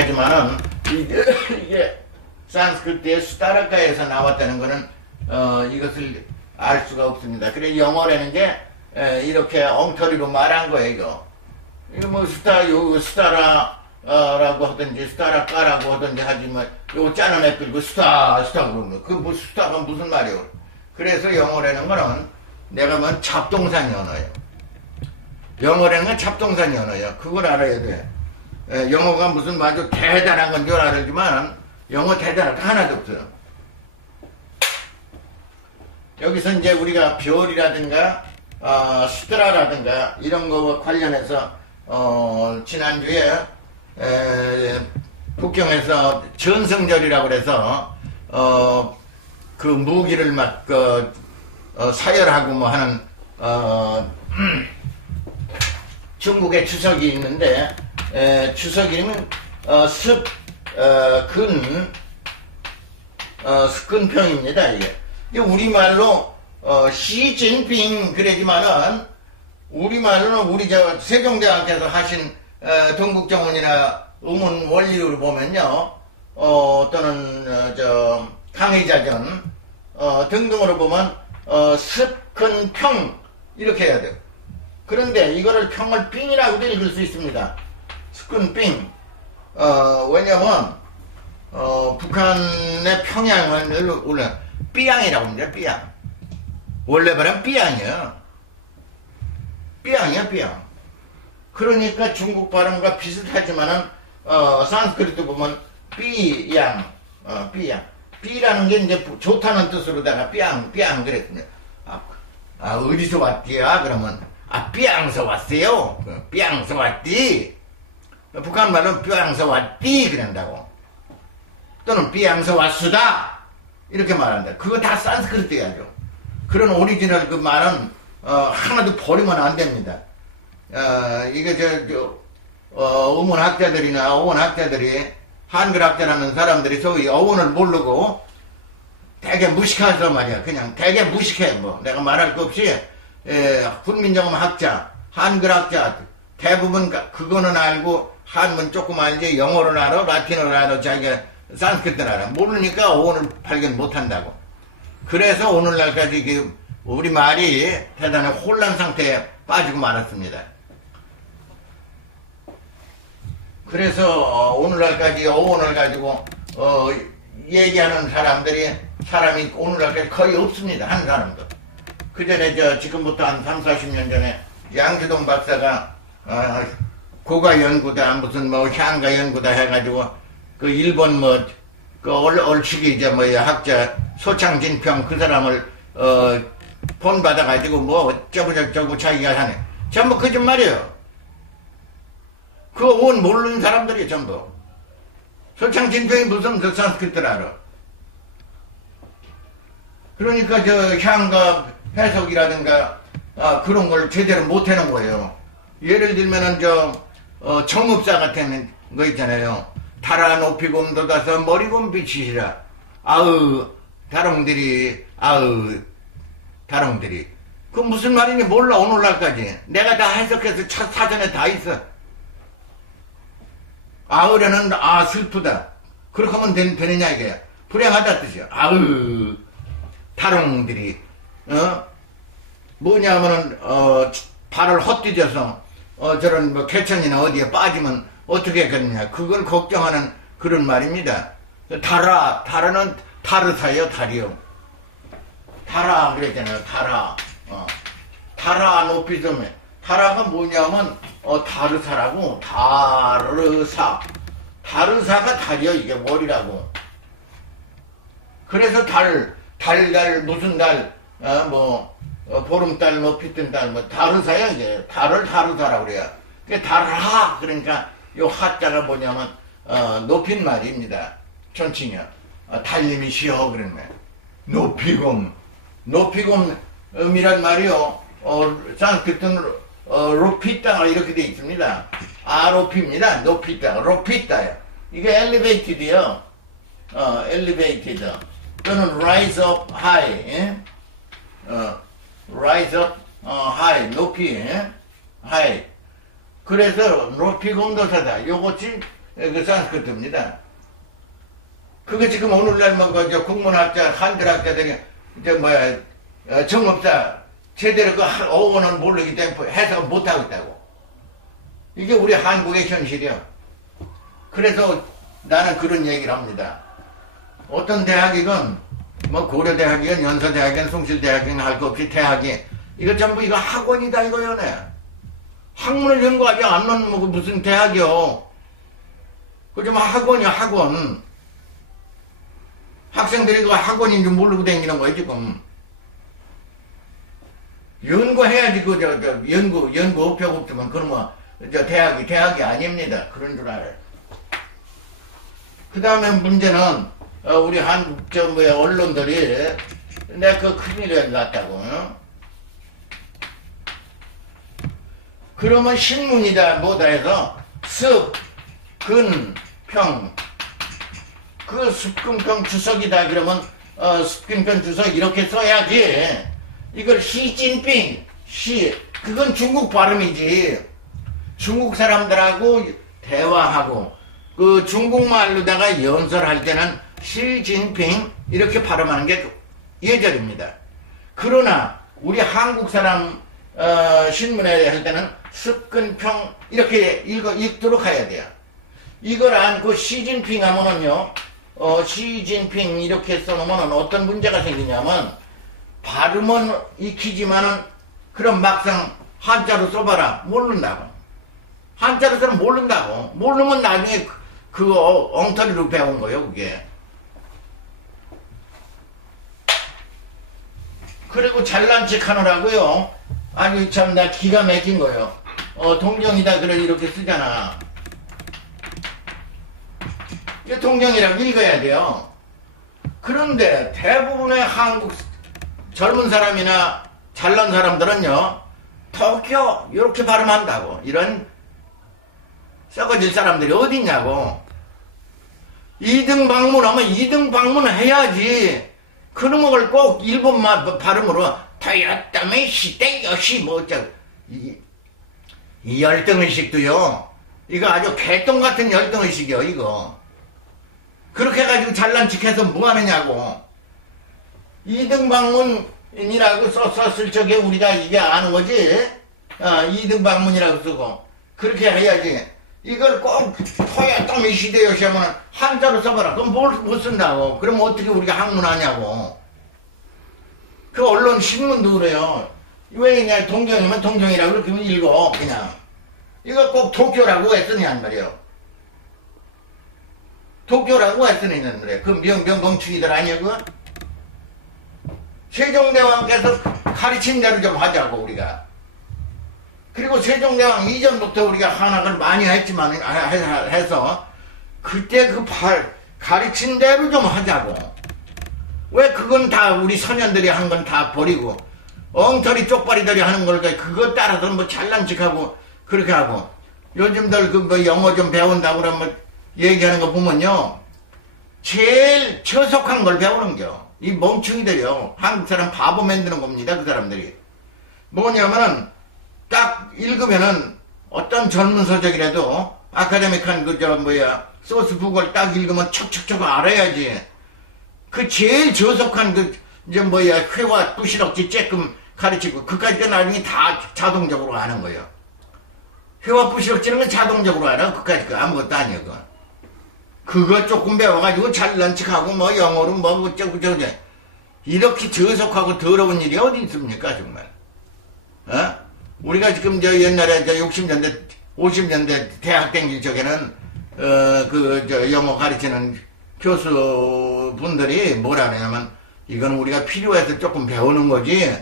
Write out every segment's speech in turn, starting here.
하지만은 이게 산스크리트의 수다라카에서 나왔다는 거는 이것을 알 수가 없습니다. 그래 영어라는 게 이렇게 엉터리로 말한 거예요. 이거 뭐 스타라고 하든지 스타라까라고 하든지 하지 뭐 요거 짜는 애 끌고 스타 그러는 거. 그 뭐 스타가 무슨 말이에요? 그래서 영어라는 거는 내가 뭐 잡동사니 언어예요. 영어라는 건 잡동사니 언어예요. 그걸 알아야 돼. 영어가 무슨 아주 대단한 건 줄 알지만 영어 대단한 거 하나도 없어요. 여기서 이제 우리가 별이라든가 스트라라든가 이런 거와 관련해서 지난주에 북경에서 전성절이라고 그래서 그 무기를 막 사열하고 뭐 하는 중국의 추석이 있는데 추석이면 습근평입니다. 이게 우리말로 시진핑 그러지만은 우리말로는 우리 저 세종대왕께서 하신 동국정원이나 음원 원리를 보면요, 또는 저 강의자전 등등으로 보면 습근평 이렇게 해야 돼요. 그런데 이거를 평을 삥이라고도 읽을 수 있습니다. 습근삥. 왜냐면 북한의 평양을 원래 삐양이라고 합니다. 삐양. 원래 말하면 삐양이야. 삐양. 그러니까 중국 발음과 비슷하지만은 산스크리트 보면 삐양. 삐라는 게 이제 좋다는 뜻으로다가 삐양 그랬습니다. 어디서 왔디야? 그러면 삐양서 왔어요. 삐양서 왔디. 북한 말은 삐양서 왔디 그런다고. 또는 삐양서 왔수다 이렇게 말한다. 그거 다 산스크리트야죠. 그런 오리지널 그 말은 하나도 버리면 안 됩니다. 이게 어문학자들이나 어원학자들이 한글학자라는 사람들이 소위 어원을 모르고 되게 무식해서 말이야. 그냥 되게 무식해. 뭐 내가 말할 거 없이 훈민정음 학자, 한글학자 대부분 그거는 알고 한문 조금 알지 영어를 알아, 라틴어를 알아, 자기가 산스크리트를 알아. 모르니까 어원을 발견 못한다고. 그래서 오늘날까지 우리 말이 대단히 혼란 상태에 빠지고 말았습니다. 그래서 오늘날까지 어원을 가지고 얘기하는 사람이 오늘날까지 거의 없습니다. 한 사람도. 그 전에 지금부터 한 30-40년 전에 양주동 박사가 고가 연구다 무슨 뭐 향가 연구다 해가지고 그 일본 그 얼추기 학자 소창진평 그 사람을 폰 받아가지고 뭐 어쩌고 자기가 하네. 전부 거짓말이에요. 그 어원 모르는 사람들이 전부. 소창진평이 무슨 산스크리트를 알아. 그러니까 향가 해석이라든가 그런 걸 제대로 못하는 거예요. 예를 들면은 정읍사 같은 거 있잖아요. 달아 높이곰 돋아서 머리곰 비치시라. 다롱들이. 그 무슨 말인지 몰라 오늘날까지. 내가 다 해석해서 사전에 다 있어. 아으려는 슬프다. 그렇게 하면 되느냐 이게. 불행하다 뜻이야. 다롱들이 뭐냐면은 발을 헛디뎌서 저런 뭐 개천이나 어디에 빠지면 어떻게 하겠느냐. 그걸 걱정하는 그런 말입니다. 달아는 다르사예요. 달이요. 달아 그랬잖아요. 달아 높이 좀 해. 달아가 뭐냐면 다르사라고. 다르사가 달이요. 이게 머리라고. 그래서 달 무슨 달 보름달 피뜬달 다르사야 이게. 달을 다르사라고 그래요. 그게 달하 그러니까 요 하자가 뭐냐면 높인 말입니다. 존칭이요. 달님이시여 그런 말. 높이곰이란 말이요. 산스크리트는 로피따가 이렇게 돼 있습니다. 높입니다. 높이따, 로피따요. 이게 elevated요. elevated 또는 rise up high. rise up high 높이 high. 그래서 높이곰도사다. 요것이 그 산스크리트입니다. 그거 지금 오늘날 뭐, 저 국문학자, 한글학자들이, 정업사, 제대로 그 어원은 모르기 때문에 해석을 못하고 있다고. 이게 우리 한국의 현실이야. 그래서 나는 그런 얘기를 합니다. 어떤 대학이건, 뭐 고려대학이건, 연서대학이건, 숭실대학이건 할 거 없이 대학이, 이거 전부 이거 학원이다 이거요, 네. 학문을 연구하지 않는 뭐 무슨 대학이요. 그좀 학원이야, 학원. 학생들이 그 학원인 줄 모르고 다니는 거야, 지금. 연구해야지, 연구 업적 없으면, 그러면, 대학이 아닙니다. 그런 줄 알아요. 그 다음에 문제는, 우리 한국, 언론들이, 내가 그 큰일을 났다고, 그러면 신문이다, 뭐다 해서, 습근평, 그 습근평 주석이다, 그러면, 습근평 주석 이렇게 써야지. 이걸 시진핑, 그건 중국 발음이지. 중국 사람들하고 대화하고, 그 중국말로다가 연설할 때는 시진핑, 이렇게 발음하는 게 예절입니다. 그러나, 우리 한국 사람, 신문에 할 때는 습근평, 이렇게 읽도록 해야 돼요. 이걸 안고 시진핑 하면은요, 시진핑 이렇게 써놓으면 어떤 문제가 생기냐면, 발음은 익히지만은, 그럼 막상 한자로 써봐라. 모른다고. 한자로 써는 모른다고. 모르면 나중에 그거 엉터리로 배운 거예요, 그게. 그리고 잘난 척 하느라고요. 아니, 참, 나 기가 막힌 거예요. 동정이다, 그래, 이렇게 쓰잖아. 이게 동정이라고 읽어야 돼요. 그런데 대부분의 한국 젊은 사람이나 잘난 사람들은요, 도쿄, 이렇게 발음한다고. 이런 썩어질 사람들이 어딨냐고. 2등 방문하면 2등 방문해야지. 그런 걸 꼭 일본말 발음으로 토요타메 시대 여시 뭐 어쩌고. 이 열등의식도요, 이거 아주 개똥 같은 열등의식이요, 이거. 그렇게 해가지고 잘난 척해서 뭐 하느냐고. 2등 방문이라고 썼을 적에 우리가 이게 아는 거지. 2등 방문이라고 쓰고. 그렇게 해야지. 이걸 꼭 토요토미 시대요시 하면 한자로 써봐라. 그럼 못 쓴다고. 그럼 어떻게 우리가 학문하냐고. 그 언론 신문도 그래요. 왜 그냥 동정이면 동정이라고 그렇게 읽어, 그냥. 이거 꼭 도쿄라고 왜 쓰냐는 말이에요. 도쿄라고 왜 쓰냐는 말이에요. 그 명동충이들 아니야, 그거? 세종대왕께서 가르친 대로 좀 하자고, 우리가. 그리고 세종대왕 이전부터 우리가 한학을 많이 했지만, 해서, 그때 가르친 대로 좀 하자고. 왜 그건 다 우리 소년들이 한 건 다 버리고, 엉터리 쪽발이들이 하는 걸, 그거 따라서 뭐 잘난 척하고, 그렇게 하고. 요즘들 뭐 영어 좀 배운다고 그러면 얘기하는 거 보면요. 제일 처속한 걸 배우는 겨. 이 멍충이들이요. 한국 사람 바보 만드는 겁니다, 그 사람들이. 뭐냐면은, 딱 읽으면은, 어떤 젊은 서적이라도, 아카데믹한 소스북을 딱 읽으면 척척척 알아야지. 그 제일 저속한 회화 부시럭지 쬐끔 가르치고, 그까지 나중에 다 자동적으로 아는 거예요. 회화 부시럭지는 건 자동적으로 알아. 그까지 아무것도 아니야, 그건. 그거 조금 배워가지고 잘난 척하고 뭐 영어로 뭐 어쩌고저쩌고 이렇게 저속하고 더러운 일이 어디 있습니까 정말. 우리가 지금 옛날에 60년대 50년대 대학 다닐 적에는 영어 가르치는 교수분들이 뭐라 하냐면 이건 우리가 필요해서 조금 배우는 거지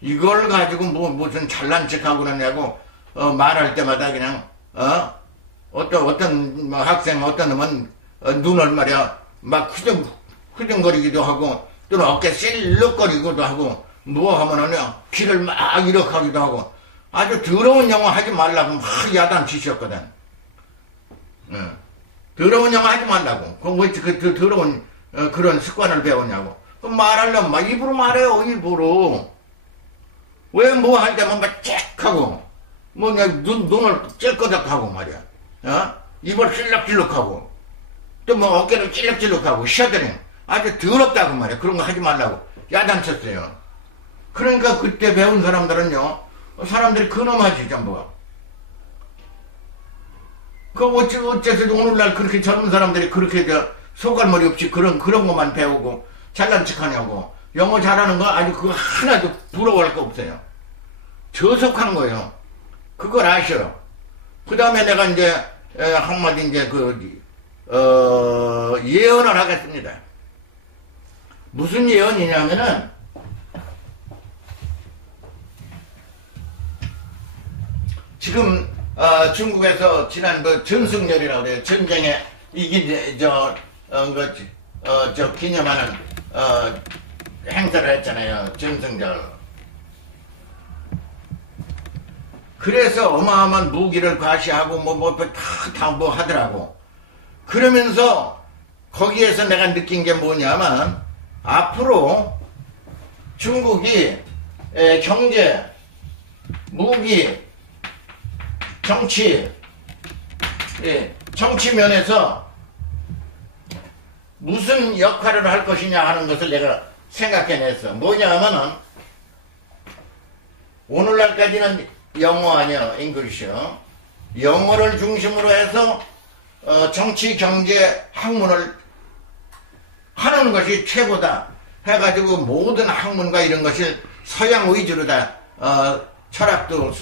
이걸 가지고 무슨 잘난 척하고 그러냐고 말할 때마다 그냥 어떤 학생 어떤 놈은 눈을 말이야 막 흐정거리기도 하고 또는 어깨 실룩거리기도 하고 뭐 하면은 귀를 막 이렇게 하기도 하고 아주 더러운 영어 하지 말라고 막 야단치셨거든. 더러운 영어 하지 말라고. 그럼 왜 그 더러운 그런 습관을 배웠냐고. 그럼 말하려면 막 입으로 말해요. 입으로. 왜 뭐 할 때만 막 잭하고 뭐 그냥 눈을 찔거덕하고 말이야. 입을 찔럭찔럭하고 또 뭐 어깨를 찔럭찔럭하고 셔더링 아주 더럽다고 말이야. 그런 거 하지 말라고 야단쳤어요. 그러니까 그때 배운 사람들은요, 사람들이 근엄하지 전부. 그 어째서 오늘날 그렇게 젊은 사람들이 그렇게 속알머리 없이 그런 것만 배우고 잘난 척하냐고. 영어 잘하는 거 아주 그거 하나도 부러워할 거 없어요. 저속한 거예요. 그걸 아셔. 그 다음에 내가 이제 한마디 이제 예언을 하겠습니다. 무슨 예언이냐면은 지금 중국에서 지난 그 전승절이라고 그래요. 전쟁에 이긴 저 기념하는 행사를 했잖아요. 전승절. 그래서 어마어마한 무기를 과시하고 다 하더라고. 그러면서 거기에서 내가 느낀 게 뭐냐면 앞으로 중국이 경제, 무기, 정치 면에서 무슨 역할을 할 것이냐 하는 것을 내가 생각해냈어. 뭐냐면은 오늘날까지는 영어 아니야, 잉글리시요. 영어를 중심으로 해서 정치, 경제, 학문을 하는 것이 최고다 해가지고 모든 학문과 이런 것을 서양 위주로 다 철학도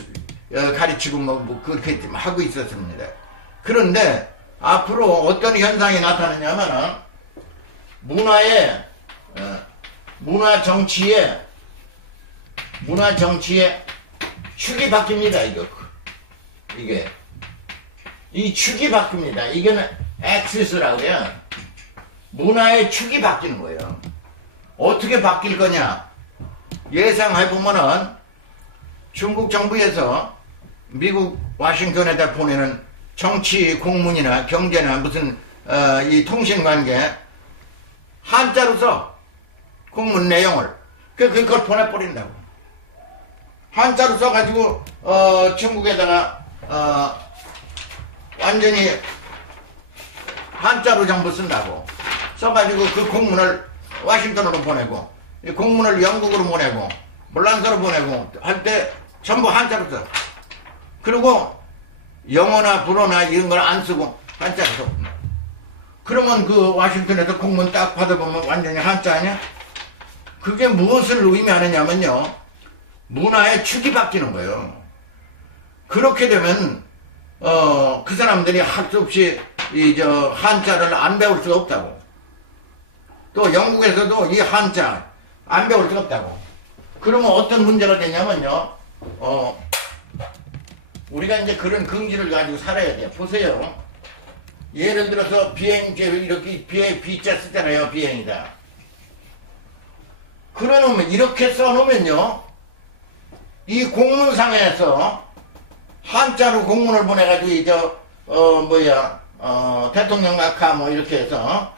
가르치고 뭐 그렇게 하고 있었습니다. 그런데 앞으로 어떤 현상이 나타나냐면은 문화 정치에 축이 바뀝니다. 이게 이 축이 바뀝니다. 이거는 엑시스라고 해요. 문화의 축이 바뀌는 거예요. 어떻게 바뀔 거냐? 예상해보면은 중국 정부에서 미국 워싱턴에다 보내는 정치 공문이나 경제나 무슨 이 통신관계 한자로 써. 공문 내용을. 그걸 보내버린다고. 한자로 써가지고 중국에다가 완전히 한자로 전부 쓴다고. 써가지고 그 공문을 워싱턴으로 보내고 이 공문을 영국으로 보내고 몰란서로 보내고 할 때 전부 한자로 써. 그리고 영어나 불어나 이런 걸 안 쓰고 한자로 써. 그러면 그 워싱턴에서 공문 딱 받아보면 완전히 한자 아니야? 그게 무엇을 의미하느냐면요, 문화의 축이 바뀌는 거예요. 그렇게 되면 그 사람들이 할 수 없이 한자를 안 배울 수가 없다고. 또 영국에서도 이 한자 안 배울 수가 없다고. 그러면 어떤 문제가 되냐면요, 우리가 이제 그런 긍지를 가지고 살아야 돼요. 보세요. 예를 들어서 비행제 이렇게 비자 쓰잖아요. 비행이다. 그러놓으면 이렇게 써놓으면요, 이 공문상에서 한자로 공문을 보내가지고 대통령 아카 뭐 이렇게 해서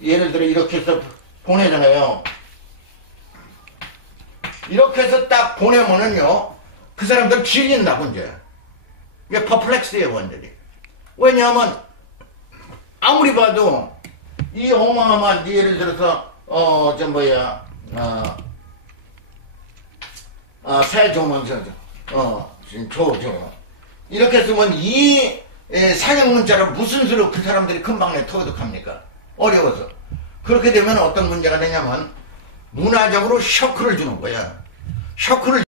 예를 들어 이렇게 해서 보내잖아요. 이렇게 해서 딱 보내면은요, 그 사람들 질린다고 이제. 이게 퍼플렉스예요, 완전히. 왜냐하면 아무리 봐도 이 어마어마한 예를 들어서 세조문서 이렇게 쓰면 이 상형 문자를 무슨 수로 그 사람들이 금방에 터득합니까? 어려워서. 그렇게 되면 어떤 문제가 되냐면 문화적으로 쇼크를 주는 거야. 쇼크를